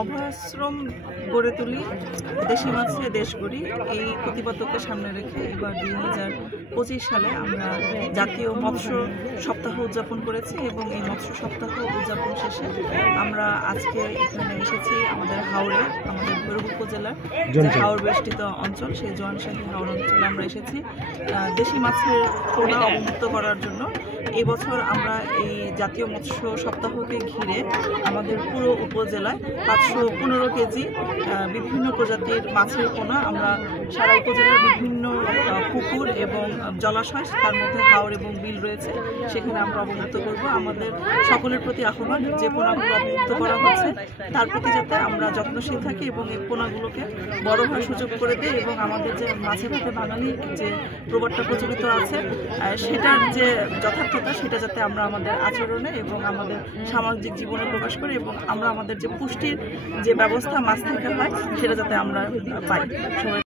অভয়াশ্রম গড়ে তুলি, দেশি মাছে দেশ গড়ি, এই প্রতিপাদ্যকে সামনে রেখে এবার 2025 সালে আমরা জাতীয় মৎস্য সপ্তাহ উদযাপন করেছি এবং এই মৎস্য সপ্তাহ উদযাপন শেষে আমরা আজকে এখানে এসেছি আমাদের হাওড়ে, আমাদের ভৈরব উপজেলার হাওড় বেষ্টিত অঞ্চল, সেই জোয়ানশাহী হাওড় অঞ্চলে আমরা এসেছি দেশি মাছের পোনা অবমুক্ত করার জন্য। এবছর আমরা এই জাতীয় মৎস্য সপ্তাহকে ঘিরে আমাদের পুরো উপজেলায় 515 কেজি বিভিন্ন প্রজাতির মাছের পোনা আমরা সারা উপজেলার বিভিন্ন পুকুর এবং জলাশয়, তার মধ্যে হাওর এবং বিল রয়েছে, সেখানে আমরা অবমুক্ত করব। আমাদের সকলের প্রতি আহ্বান, যে পোনাগুলো অবমুক্ত করা হচ্ছে তার প্রতি যাতে আমরা যত্নশীল থাকি এবং এই পোনাগুলোকে বড় হওয়ার সুযোগ করে দিই এবং আমাদের যে মাছে ভাতে বাঙালি যে প্রবাদটা প্রচলিত আছে সেটার যে যথার্থতা সেটা যাতে আমরা আমাদের আচরণে এবং আমাদের সামাজিক জীবনে প্রকাশ করি এবং আমরা আমাদের যে পুষ্টির যে ব্যবস্থা মাছ থেকে হয় সেটা যাতে আমরা পাই। সবাই